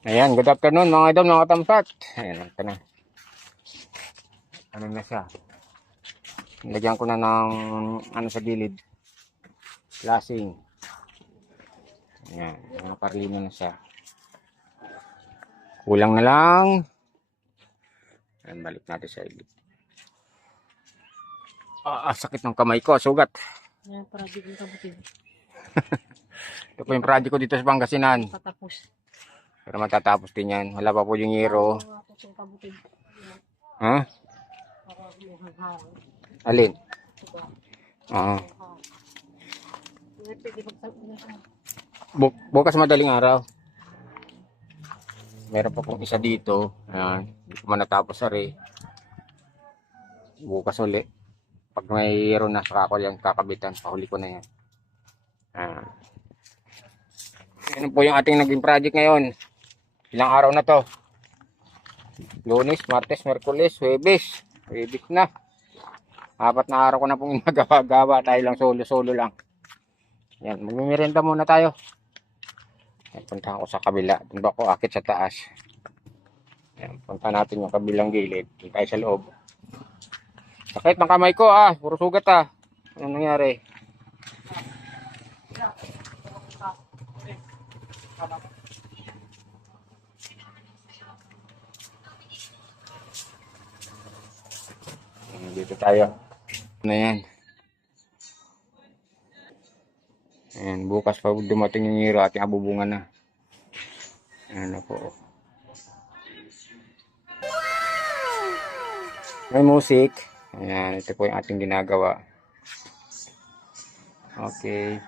Ayan, good afternoon mga idol, mga katamsat. Ayan, ito na. Ano na siya? Lagyan ko na ng ano sa gilid. Lasing. Ayan, nakakarino na siya. Kulang na lang. Ayan, balik natin sa gilid. Sakit ng kamay ko, sugat. Ayan, project ng kabutid. Ito po yung project ko dito sa Pangasinan. Patapos. Pero matatapos din yan. Wala pa po yung hero. Yung kabutid. Ha? Para yung hangharang. Alin? Diba? Oo. Pwede magsabi. Bukas madaling araw. Meron pa pong isa dito. Ayan. Hindi ko man natapos ari. Bukas uli. Pag may hero na saka ko yung kakabitan. Pahuli ko na yan. Yan po yung ating naging project ngayon. Ilang araw na to? Lunes, Martes, Merkulis, Huwebes. Huwebes na. 4 na araw ko na pong nagawa-gawa. Tayo lang solo-solo lang. Yan, magmimerenda muna tayo. Yan, punta ako sa kabila. Doon ba ako akit sa taas. Yan, punta natin yung kabilang gilid. Doon tayo sa loob. Sakit ng kamay ko puro sugat Ano nangyari? Dito tayo. Ano yan? Ayan, bukas pa dumating yung hero ating abubungan na. Ano po. May music. Ayan, ito po yung ating ginagawa. Okay.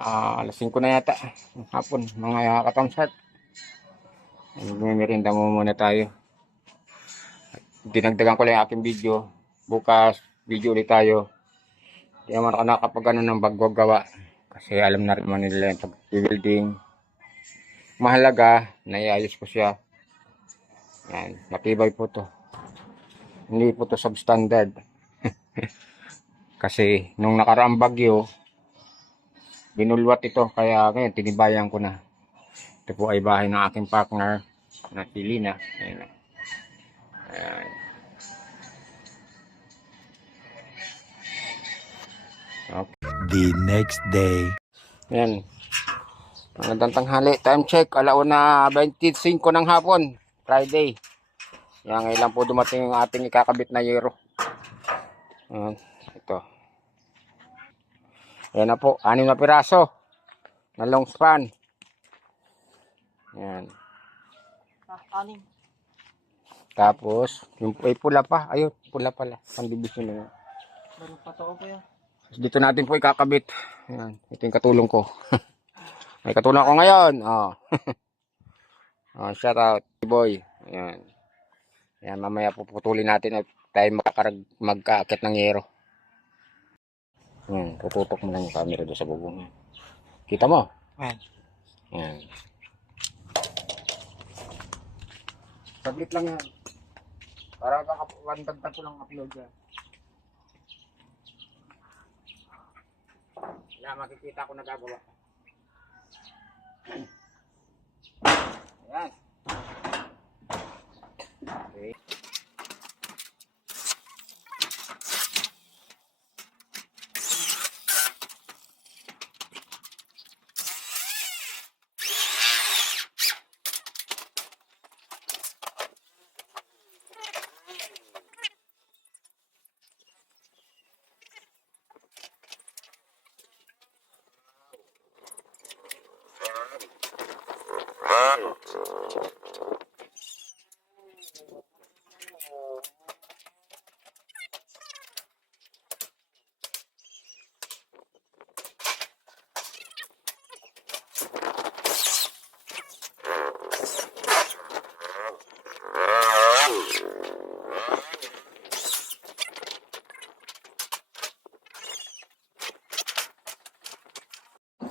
Alas 5 na yata. Hapon, mga katamsat. Magmimerinda muna tayo. Dinagdagan ko lang yung aking video. Bukas, video ulit tayo. Hindi naman ako nakapag ng baggagawa. Kasi alam na rin naman nila yung pag-building. Mahalaga, naiayos ko siya. Yan, matibay po to. Hindi po to substandard. Kasi nung nakaraang bagyo, binulwat ito. Kaya ngayon, tinibayan ko na. Ito po ay bahay ng aking partner na si Lina. Ayan. Ayan. Okay. The next day. Ayan. Magandang tanghali. Time check. 1:25 ng hapon. Friday. Yan, ngayon lang po dumating yung ating ikakabit na yero. Ayan. Ito. Ayan na po. 6 na piraso. Na long span. Ayan. Anim. Tapos, yung pula pa. Ayun, pula pala. Pandibisyon na yan. Meron pa to ko yan. Dito natin po ikakabit. Ayan. Ito yung katulong ko. May katulong ako ngayon. Shout out, boy. Ayan. Ayan, mamaya puputulin natin at tayo magkaakit ng yero. Ayan, tututok mo lang yung camera doon sa bubong. Kita mo? Ayan. Ayan. Saglit lang yan. Para kakapagdagdag ko lang upload yan. Wala, makikita ko nagagawa. Ayan. Okay.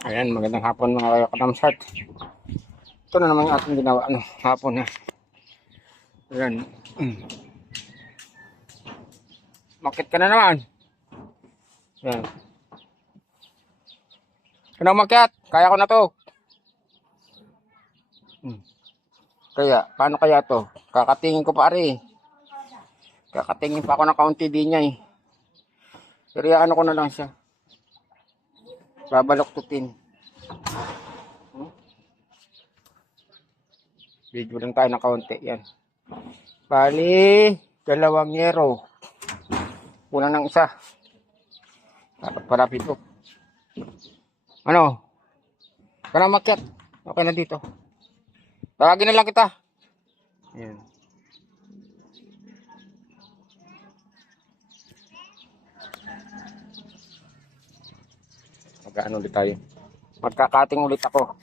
Ayan, magandang hapon mga katamsat. Ito na naman yung ating ginawa hapon Ayan. Makit ka na naman. Ayan. Ano umakyat? Kaya ko na to. Kaya, paano kaya to? Kakatingin ko pare. Kakatingin pa ako ng kaunti din niya eh. Pero ano ko na lang siya. Babaloktutin. Video lang tayo ng kaunti. Yan. Bali, 2 yero. Kulang ng isa. Dapat parapit to. Ano? Para makyat. Okay na dito. Tawagin na lang kita. Ayan. Mag-ano ulit tayo. Magkakating ulit ako.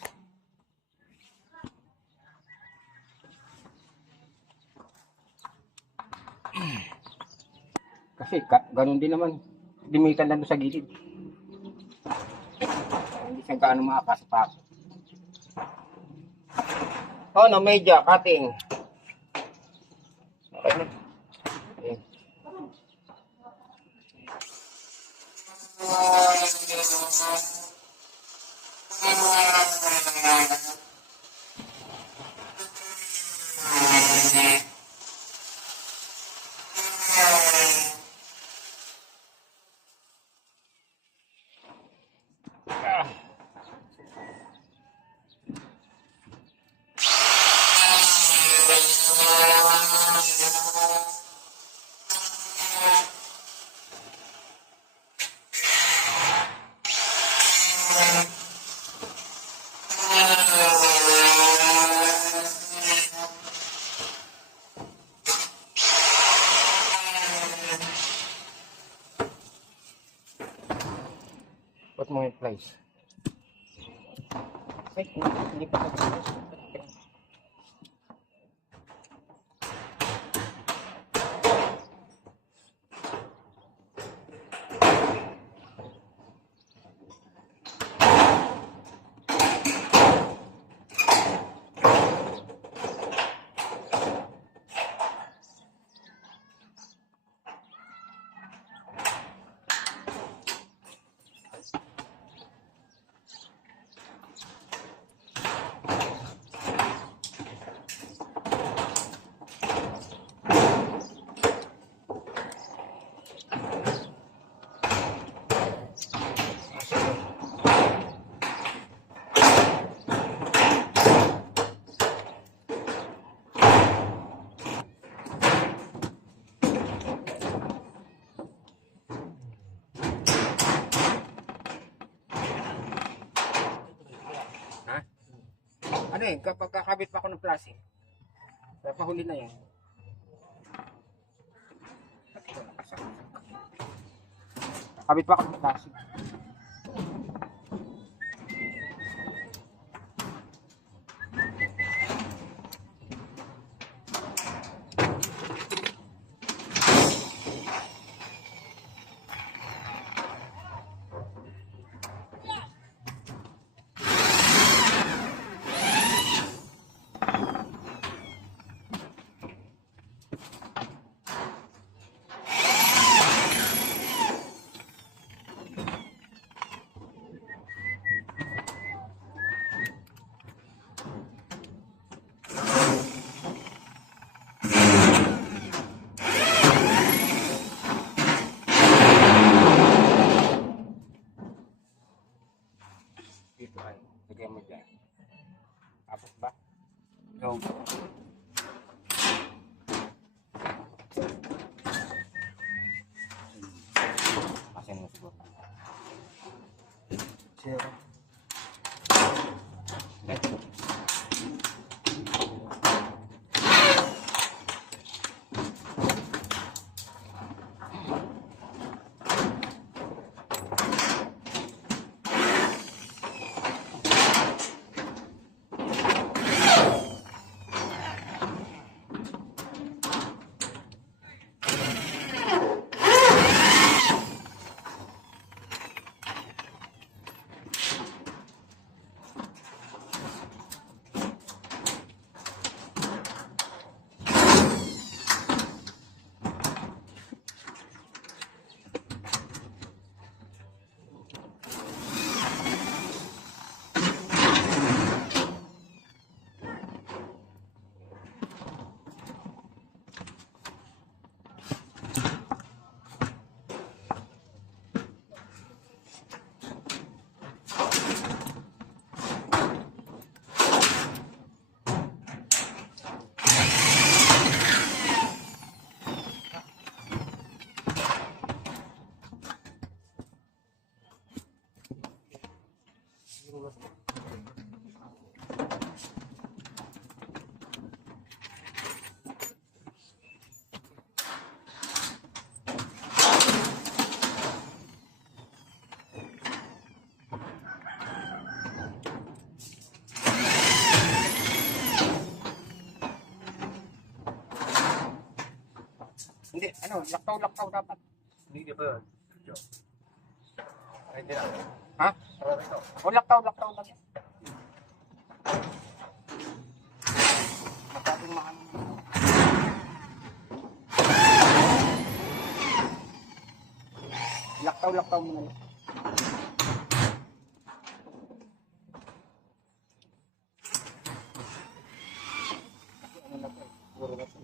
Kasi ganun din naman. Dimitan lang doon sa gilid. Hindi siya gaano makakasapasok. Oh, no, media, cutting. Okay na. Okay. Put mo in place. Wait, hindi pa tapos. Ano eh, kapag kakabit pa ako ng plastic, papahuli na yan. Kakabit pa ako ng plastic. Dito ay, lagyan mo dyan. Tapos ba? Go. Asin mo siguro. Zero. Hindi, ano, laktaw-laktaw dapat. Hindi ba yun? Ay, hindi na. Ha? O laktaw-laktaw lang yan. Masyadong maano. Laktaw-laktaw mo na lang. Ano na to? Puro na to.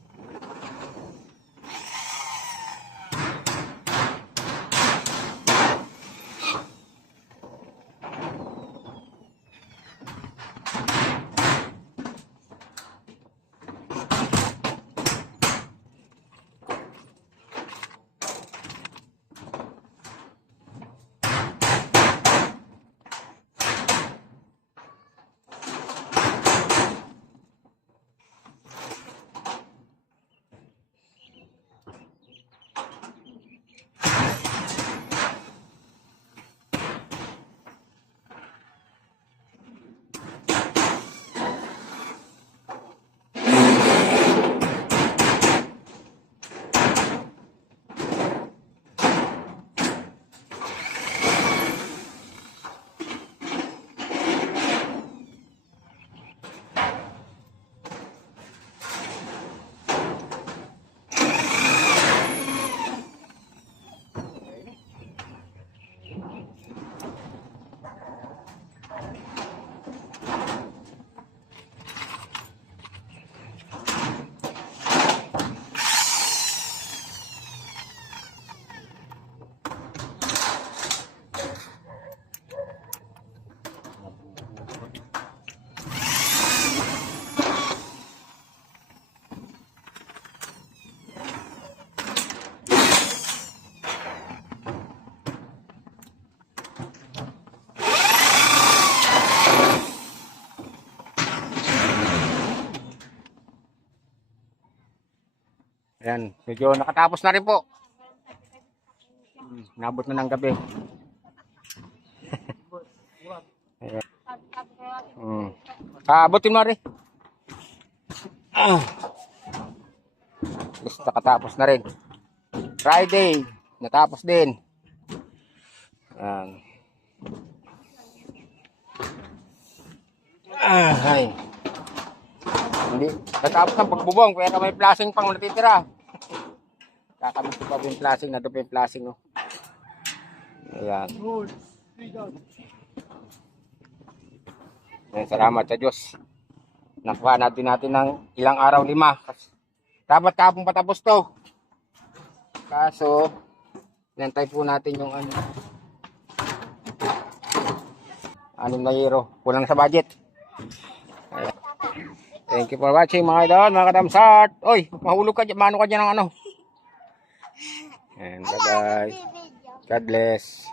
Ayan, medyo nakatapos na rin po. Nabot na ng gabi. Ayan. Kaabotin mo rin. Gusto nakatapos na rin. Friday, natapos din. Ayan. Ay. Hindi, natapos ang pagbubong, pero may flashing pang natitira. Kakabit ko pa yung flashing, na doon pa yung flashing, no. Ayan. Ayan, salamat sa Diyos. Nakuha natin ng ilang araw, 5. Dapat kapong patapos to. Kaso, nantay po natin yung ano. 6 na euro. Kulang sa budget. Ayan. Thank you for watching mga idol, mga kadamsat. Oy, mahulog ka dyan. Mano ka dyan ng ano. And bye-bye. God bless.